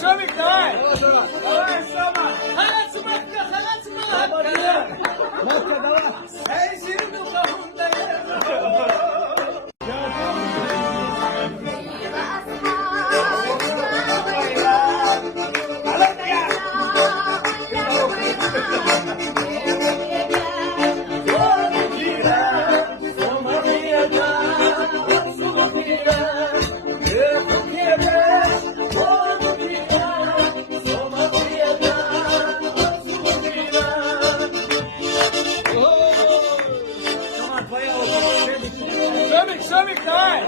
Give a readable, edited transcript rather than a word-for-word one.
Шомик, давай! Давай, Сома! Халатsı matka, халатsı matka! Matka, давай! Sensin bu kavunda Şomik, давай!